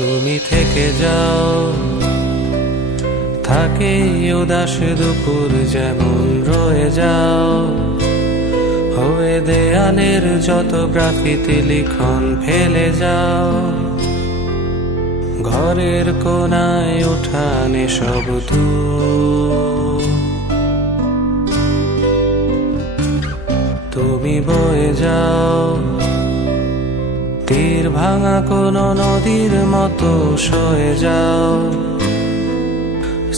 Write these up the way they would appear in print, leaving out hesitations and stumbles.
তুমি থেকে যাও, থাকে উদাস দুপুর যেমন রয়ে যাও, হয়ে দেয়ালের যত গ্রাফিতি লিখন ফেলে যাও, ঘরের কোনায় উঠানে সব তুমি বয়ে যাও, তীর ভাঙা কোনো নদীর মতো সয়ে যাও,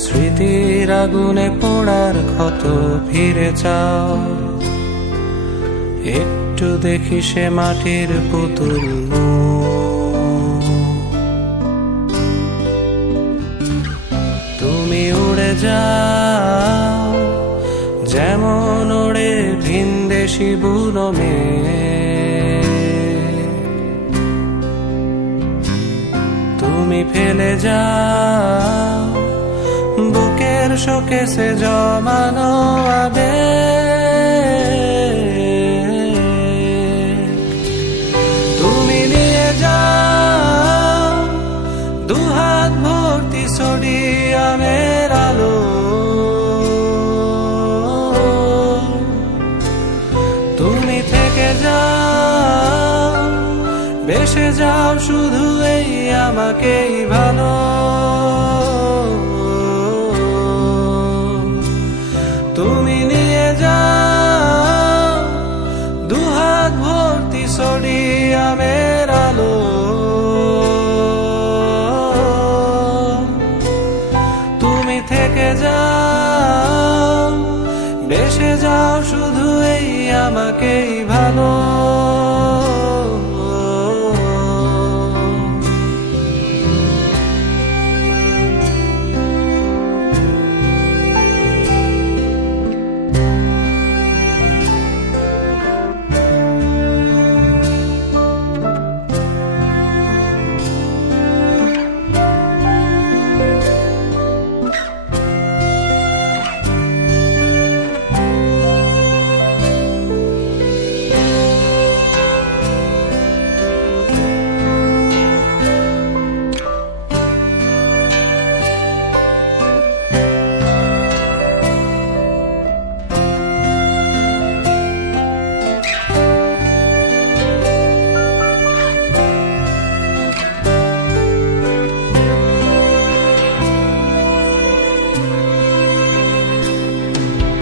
স্মৃতির আগুনে পোড়ার ক্ষত ফিরে চাও, একটু দেখি সে মাটির পুতুল তুমি উড়ে যাও যেমন ওড়ে ভিনদেশি বুনো মেয়ে, তুমি ফেলে যাও বুকের শোকেসে জমানো আবেগ, তুমি নিয়ে যাও দুহাত ভর্তি সোডিয়ামের আলো, তুমি থেকে যাও বেসে যাও শুধু এই আমাকেই ভালো, তুমি নিয়ে যাও দুহাত ভর্তি সোডিয়ামের আলো, তুমি থেকে যাও বেসে যাও শুধু এই আমাকেই ভালো।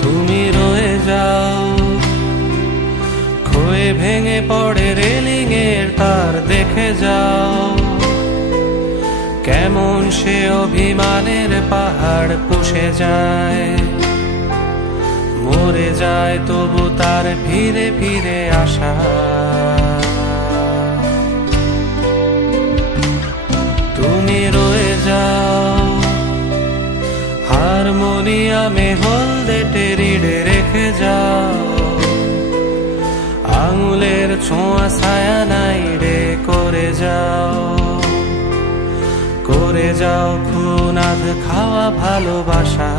তুমি রয়ে যাও ক্ষয়ে ভেঙে পড়ে রেলিং এর তার দেখে যাও, কেমন সে অভিমানের পাহাড় পুষে যায়, মরে যায় তবু তার ফিরে ফিরে আসা, তুমি রয়ে যাও হারমোনিয়ামে হলদে টেরিডে রেখে যাও, আঙুলের ছোঁয়া ছায়া নাই রে করে যাও খুনাদ খাওয়া ভালোবাসা,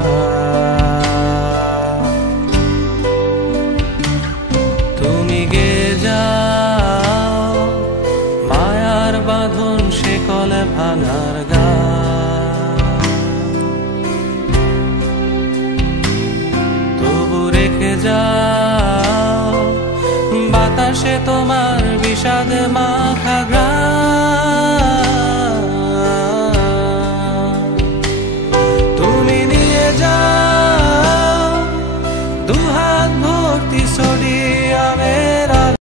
তুমি গে যাও মায়ার বাঁধন শেকল ভাঙার গান, তবু রেখে যাও বাতাসে তোমার বিষাদ মাখা গ্রাম।